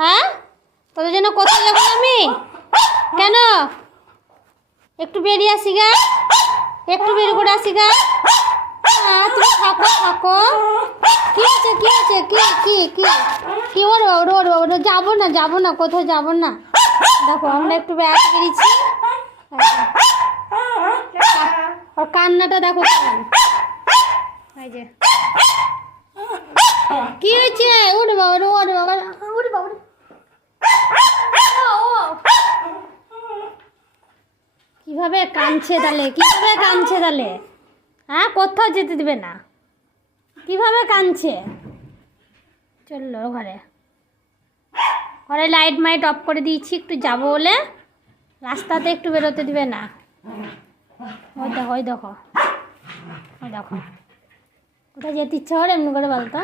হ্যাঁ, তোদের জন্য কোথায় যাবো আমি? কেন? একটু বেরিয়ে আসি গা, একটু বের করে আসি গা। হ্যাঁ, তুমি থাকো থাকো। কি হচ্ছে কি হচ্ছে কি কি কি কি? ওরে বাবা ওরে বাবা, যাবো না যাবো না, কোথাও যাবো না। দেখো আমরা একটু বেড়াতে বেরিয়েছি। ওর কান্নাটা দেখো কেমন। এই যে কি হয়েছে? ওরে বাবা ওরে বাবা ওরে বাবা। কিভাবে কাঁদছে তাহলে, কিভাবে কাঁদছে তাহলে? হ্যাঁ, কোথাও যেতে দিবে না, কিভাবে কাঁদছে? চললো ঘরে, ঘরে লাইট মাইট অফ করে দিয়েছি, একটু যাবো বলে রাস্তাতে একটু বেরোতে দিবে না। ওই দেখো ওই দেখো ওই দেখো, কোথায় যেতে ইচ্ছা করে এমনি করে বলতো।